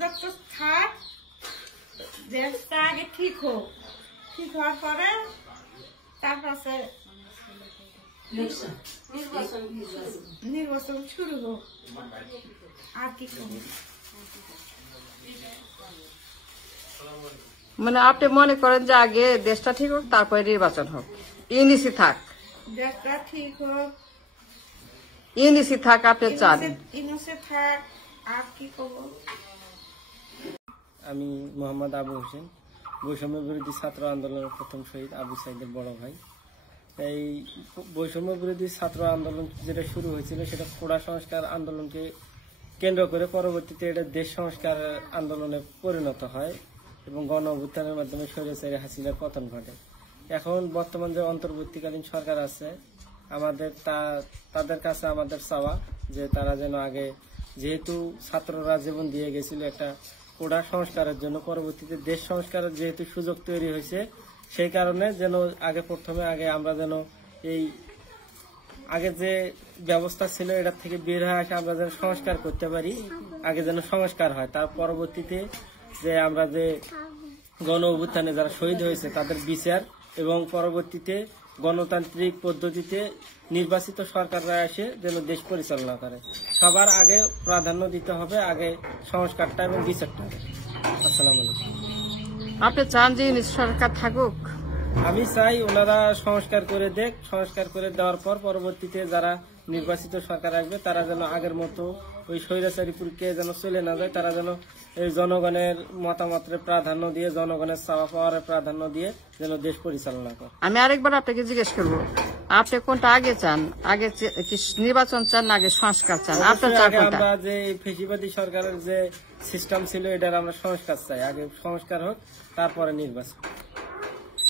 যত থাক, দেশটা আগে ঠিক হোক, ঠিক হওয়ার পরে তারপরে নির্বাচন শুরু হোক। আর কি করবো? মানে আপনি মনে করেন যে আগে দেশটা ঠিক হোক, তারপরে নির্বাচন হোক, ইউনিসি থাক, দেশটা ঠিক হোক, ইউনিসি থাক আপনি চান? ইউনিসে থাক, আর কি করবো? আমি মোহাম্মদ আবু হোসেন, বৈষম্য বিরোধী ছাত্র আন্দোলনের প্রথম শহীদ আবু সাইদের বড় ভাই। এই বৈষম্য বিরোধী ছাত্র আন্দোলন যেটা শুরু হয়েছিল সেটা কোড়া সংস্কার আন্দোলনকে কেন্দ্র করে পরবর্তীতে এটা দেশ সংস্কার আন্দোলনে পরিণত হয় এবং গণ অভ্যুত্থানের মাধ্যমে স্বৈরাচারী হাসিনার পতন ঘটে। এখন বর্তমান যে অন্তর্বর্তীকালীন সরকার আছে, আমাদের তাদের কাছে আমাদের চাওয়া যে তারা যেন আগে, যেহেতু ছাত্ররা জীবন দিয়ে গেছিল একটা কোড়া সংস্কারের জন্য, পরবর্তীতে দেশ সংস্কারের যেহেতু সুযোগ তৈরি হয়েছে, সেই কারণে যেন প্রথমে আমরা যেন এই আগে যে ব্যবস্থা ছিল এটার থেকে বের হয়ে আসে আমরা যেন সংস্কার করতে পারি, আগে যেন সংস্কার হয়। তার পরবর্তীতে যে আমরা যে গণ অভ্যুত্থানে যারা শহীদ হয়েছে তাদের বিচার এবং পরবর্তীতে গণতান্ত্রিক পদ্ধতিতে নির্বাচিত সরকাররা এসে যেন দেশ পরিচালনা করে। সবার আগে প্রাধান্য দিতে হবে আগে সংস্কারটা এবং বিচারটা। আসসালামু আলাইকুম। আপনি চান যে ইউনিসি সরকার থাকুক? আমি চাই ওনারা সংস্কার করে দেখ, সংস্কার করে দেওয়ার পর পরবর্তীতে যারা নির্বাচিত সরকার আসবে তারা যেন আগের মতো ওই স্বৈরাচারী প্রক্রিয়া যেন চলে না যায়, তারা যেন এই জনগণের মতামতের প্রাধান্য দিয়ে, জনগণের চাওয়া পাওয়ার প্রাধান্য দিয়ে যেন দেশ পরিচালনা করে। আমি আরেকবার আপনাকে জিজ্ঞেস করবো, আপনি কোনটা আগে চান? আগে কি নির্বাচন চান না আগে সংস্কার চান? আপনার চান কোনটা? আমরা যে ফেসিবাদী সরকারের যে সিস্টেম ছিল এটার আমরা সংস্কার চাই, আগে সংস্কার হোক তারপরে নির্বাচন।